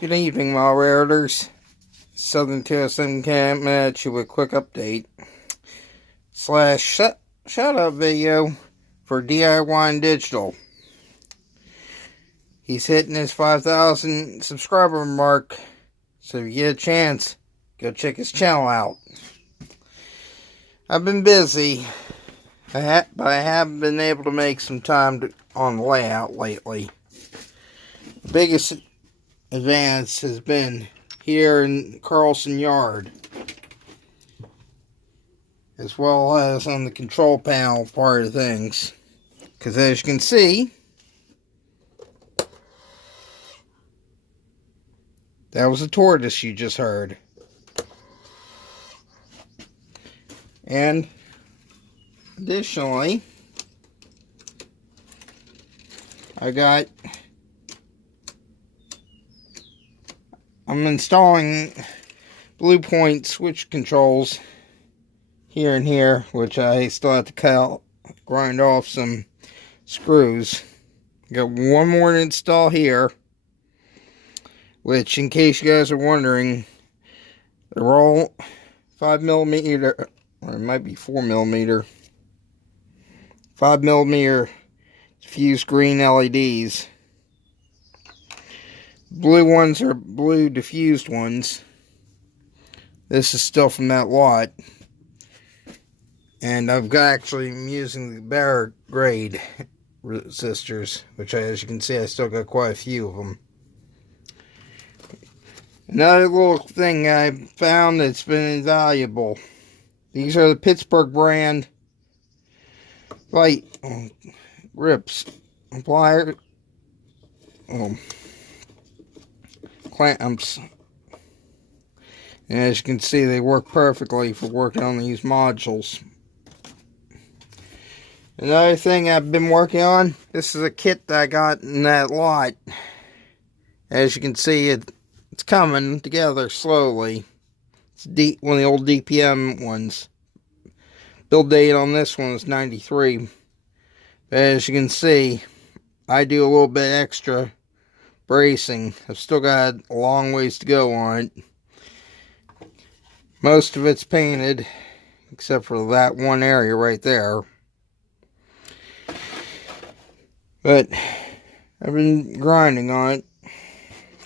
Good evening, my raiders. Southern TSM coming at you with a quick update / shout out video for Diyanddigitalrr. He's hitting his 5,000 subscriber mark, so if you get a chance, go check his channel out. I've been busy, but I have been able to make some time on the layout lately. The biggest advance has been here in Carlson Yard, as well as on the control panel part of things, because as you can see, that was a tortoise you just heard. And additionally, I'm installing Blue Point switch controls here and here, which I still have to grind off some screws. Got one more to install here, which, in case you guys are wondering, they're all 5mm, or it might be 4mm, 5mm diffused green LEDs. Blue ones are blue diffused ones. This is still from that lot. And I'm using the better grade resistors, which as you can see, I still got quite a few of them. Another little thing I found that's been invaluable. These are the Pittsburgh brand light grips, pliers, clamps, and as you can see, they work perfectly for working on these modules. Another thing I've been working on, this is a kit that I got in that lot. As you can see, it's coming together slowly. It's one of the old DPM ones. Build date on this one is 93. But as you can see, I do a little bit extra bracing. I've still got a long ways to go on it. Most of it's painted, except for that one area right there. But I've been grinding on it.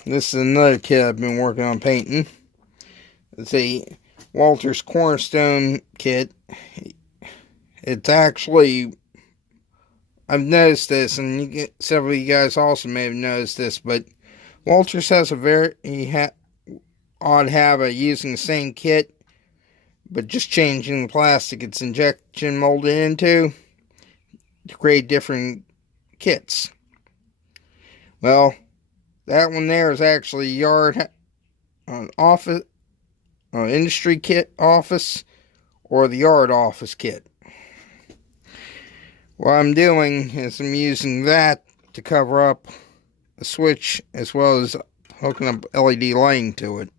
This is another kit I've been working on painting. It's a Walters Cornerstone kit. It's actually, I've noticed this, and several of you guys also may have noticed this, but Walters has a very odd habit of using the same kit, but just changing the plastic it's injection molded into to create different kits. Well, that one there is actually yard office, industry kit office, or the yard office kit. What I'm doing is I'm using that to cover up a switch, as well as hooking up LED lighting to it.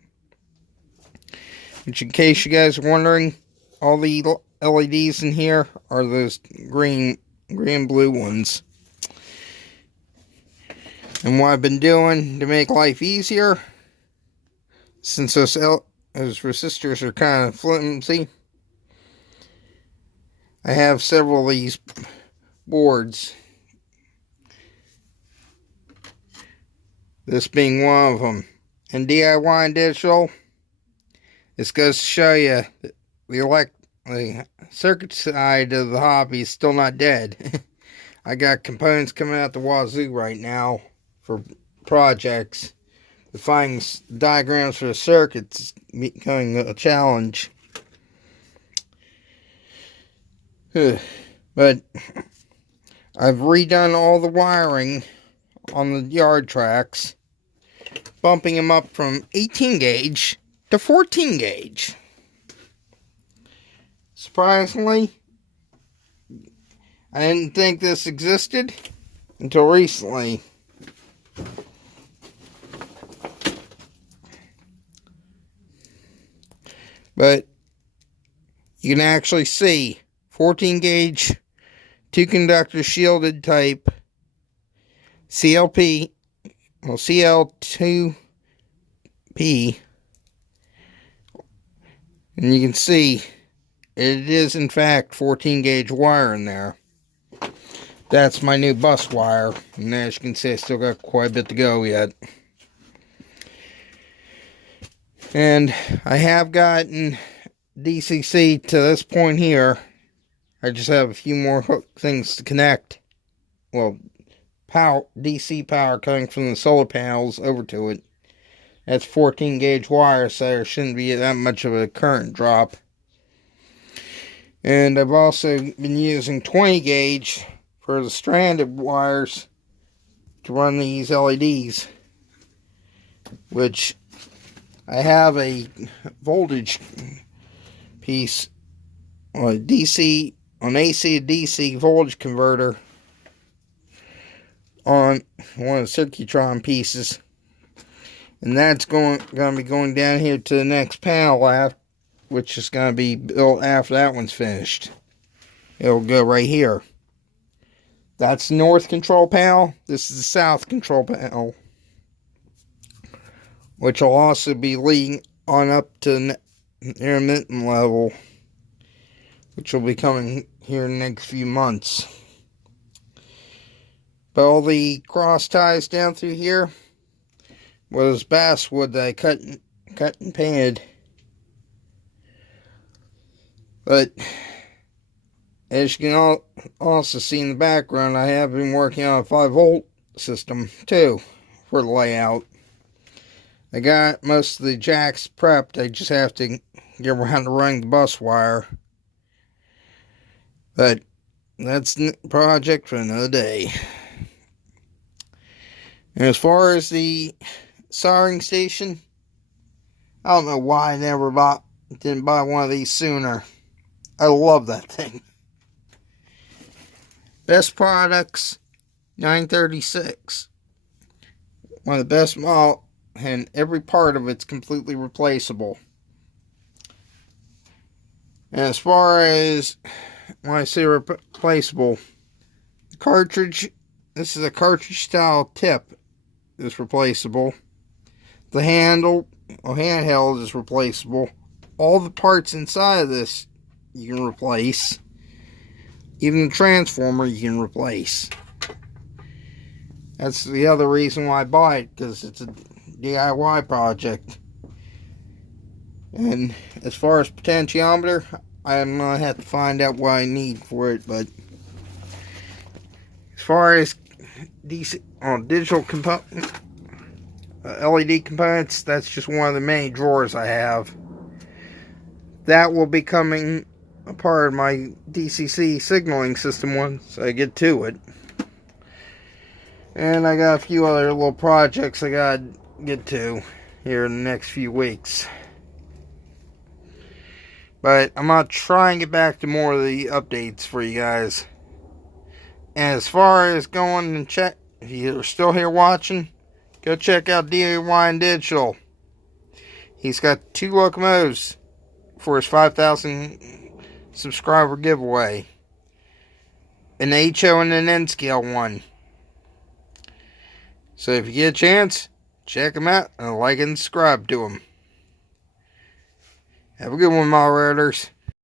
Which, in case you guys are wondering, all the LEDs in here are those green blue ones. And what I've been doing to make life easier, since those resistors are kind of flimsy, I have several of these boards, this being one of them. And Diyanddigitalrr, this goes to show you the circuit side of the hobby is still not dead. I got components coming out the wazoo right now for projects. But finding diagrams for the circuits is becoming a challenge. But I've redone all the wiring on the yard tracks, bumping them up from 18 gauge to 14 gauge. Surprisingly, I didn't think this existed until recently. But you can actually see 14 gauge, 2 conductor shielded type CLP, well, CL2 P. And you can see it is in fact 14 gauge wire in there. That's my new bus wire. And as you can see, I still got quite a bit to go yet. And I have gotten DCC to this point here. I just have a few more hook things to connect. Well, power, DC power coming from the solar panels over to it. That's 14 gauge wire, so there shouldn't be that much of a current drop. And I've also been using 20 gauge for the stranded wires to run these LEDs, which I have a voltage piece on a DC, on AC to DC voltage converter on one of the Circuitron pieces, and that's going to be going down here to the next panel, which is going to be built after that one's finished. It'll go right here. That's the north control panel. This is the south control panel, which will also be leading on up to the intermittent level, which will be coming here in the next few months. But all the cross ties down through here was basswood that I cut and painted. But as you can also see in the background, I have been working on a 5-volt system too for the layout. I got most of the jacks prepped. I just have to get around to running the bus wire. But that's the project for another day. And as far as the soldering station, I don't know why I didn't buy one of these sooner. I love that thing. Best Products 936. One of the best models, and every part of it's completely replaceable. And as far as when I say replaceable, the cartridge, this is a cartridge style tip, is replaceable. The handheld is replaceable. All the parts inside of this you can replace. Even the transformer you can replace. That's the other reason why I buy it, because it's a DIY project. And as far as potentiometer, I'm going to have to find out what I need for it. But as far as digital component, LED components, that's just one of the many drawers I have. That will be coming a part of my DCC signaling system once I get to it. And I got a few other little projects I got to get to here in the next few weeks. But I'm going to try and get back to more of the updates for you guys. And as far as going and check, if you're still here watching, go check out Diyanddigitalrr. He's got 2 locomotives for his 5,000 subscriber giveaway. An HO and an N scale one. So if you get a chance, check him out and like and subscribe to him. Have a good one, my riders.